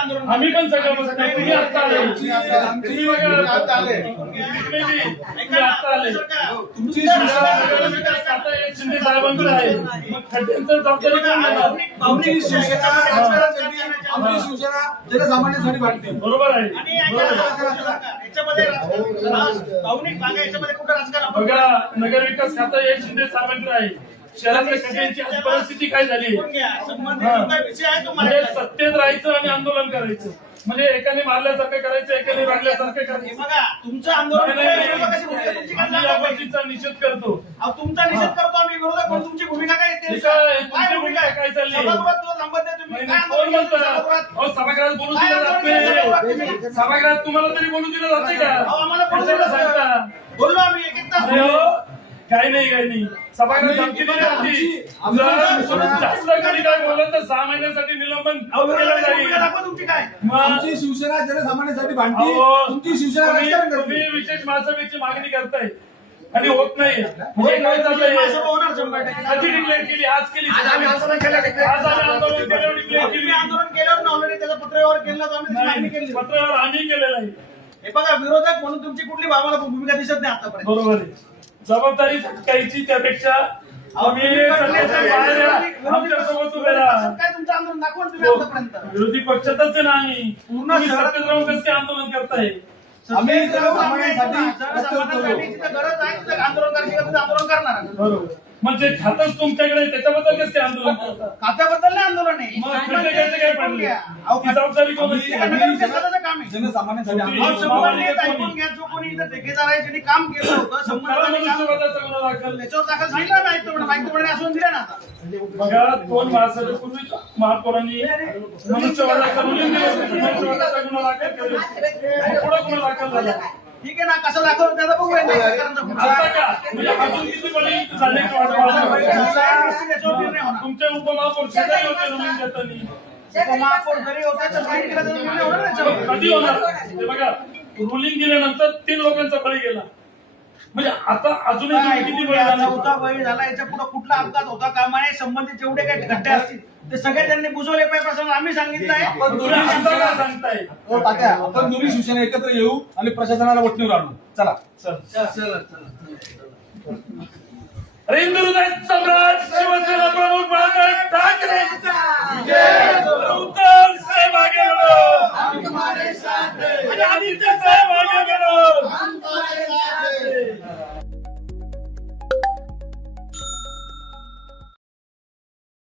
आंदोलन आम्ही पण सगळं बघतो. तुम्ही आता आले, तुमची शिवसेना आता एक शिंदे साहेबांकडे आहे, मग खड्ड्यांचं जबाबदारी कोण घेणार? आमची शिवसेना जनसामान्यांसाठी वाटते. बरोबर आहे. आणि याच्यामध्ये भावनिक भाग याच्यामध्ये कुठं राजकारण बघा, नगरविकास खातं हे शिंदे साहेबांकडे आहे. शहरातल्या खड्ड्यांची आज परिस्थिती काय झाली? विषय आहे तो म्हणजे सत्तेत राहायचं आणि आंदोलन करायचं, म्हणजे एकाने मारल्यासारखं करायचं, एकाने रागल्यासारखं करायचं. बघा तुमचं आंदोलन आम्ही या गोष्टीचा निषेध करतो. तुमचा निषेध करतो आम्ही विरोधक, पण तुमची भूमिका काय येते? तुमची भूमिका काय चालली? सभागृहात तुला थांबत नाही तुम्ही. काय कोण आंदोलन म्हणतं? केलं सभागृहात? अहो, सभागृहात बोलू दिलं जात नाही. सभागृहात तुम्हाला तरी बोलू दिलं जाते का? आम्हाला बोलू कशाला दिलं सांगता? जातं. बोललो आम्ही एक एक तास अरे बोललो. हो, काही नाही सभागृहात धमकी दिली होती. जर जास्त कधी काय बोललं तर 6 महिन्यासाठी निलंबन केलं जाईल. भूमिका दाखवा तुमची काय? आमची शिवसेना जनसामान्यांसाठी भांडती. अहो, तुमची शिवसेना राजकारण करते. तुम्ही विशेष महासभेची मागणी करताय आणि होत नाही. म्हणजे काय चाललंय? महासभा होणार 100%. कधी डिक्लेअर केली? आज केली. आज आम्ही आंदोलन केलं. आज आम्ही आंदोलन केल्यावर डिक्लेअर केली. तुम्ही आंदोलन केल्यावर ऑलरेडी त्याचा पत्रव्यवहार केला, तर आम्ही त्याची मागणी केली. पत्रावर आम्ही केलेलं आहे. हे बघा विरोधक म्हणून तुमची कुठली आम्हाला भूमिका दिसत नाही आतापर्यंत. बरोबर आहे. जबाबदारी घ्यायची, त्यापेक्षा आम्ही सत्तेच्या बाहेर या. आमच्यासोबत उभे राहा. काय तुमचं आंदोलन दाखवा ना तुम्ही आतापर्यंत. विरोधी पक्षातच आहे ना आम्ही. पूर्ण तुम्ही शहरात- सत्तेत राहून कसं काय आंदोलन करताय? आम्ही जनसामान्यांसाठी जनसामान्यांसाठी जिथं गरज आहे तिथं आंदोलन करायची तिथं आंदोलन करणार. बरोबर. म्हणजे खातच तुमच्याकडे आहे, त्याच्याबद्दल कसं काय आंदोलन करता? खात्याबद्दल नाही आंदोलन आहे. मग खड्डे घ्यायचे काय पडले? अहो, ती जबाबदारी कोणाची? हे नगरविकासाचं काम आहे. जनसामान्यांसाठी तुम्ही- अहो, आंदोलन संबंधित ऐकून घ्या, जो कोणी इथं ठेकेदार आहे ज्यांनी काम केलं होतं करा संबंधित मनुष्यवधाचा गुन्हा दाखल. त्याच्यावर दाखल सांगितलं ना आयुक्तपणे असं दिलं ना आता. बघा, 2 महासभेपूर्वी महापौरांनी मनुष्यवधाचा मनुष्यवधाचा गुन्हा दाखल केला. पुढे गुन्हा दाखल झाला. ठीक आहे ना, कसं दाखल त्याचा बघूया ना. आता का? म्हणजे अजून किती बळी झाले का वाटतं? त्याच्यावर निर्णय होणार. तुमचे उपमहापौर शेजारी होते नवीन देताना. महापौर जरी होता तर सांगितलं त्याचा निर्णय होणार त्याच्यावर. कधी होणार? ते बघा, रुलिंग दिल्यानंतर 3 लोकांचा बळी गेला. म्हणजे आता अजूनही तुम्ही किती बळी झाला? चौथा बळी झाला. याच्या पुढे कुठला अपघात होता कामा नये. संबंधित जेवढे काही खड्डे असतील ते सगळे त्यांनी बुजवले पाहिजे प्रसंग आम्ही सांगितलं आहे. पण तुम्ही आता काय सांगताय? तात्या, आपण दोन्ही शिवसेना एकत्र येऊ आणि प्रशासनाला वठणीवर आणू. चला. हिंदू हृदय सम्राट शिवसेना प्रमुख बाळासाहेब ठाकरे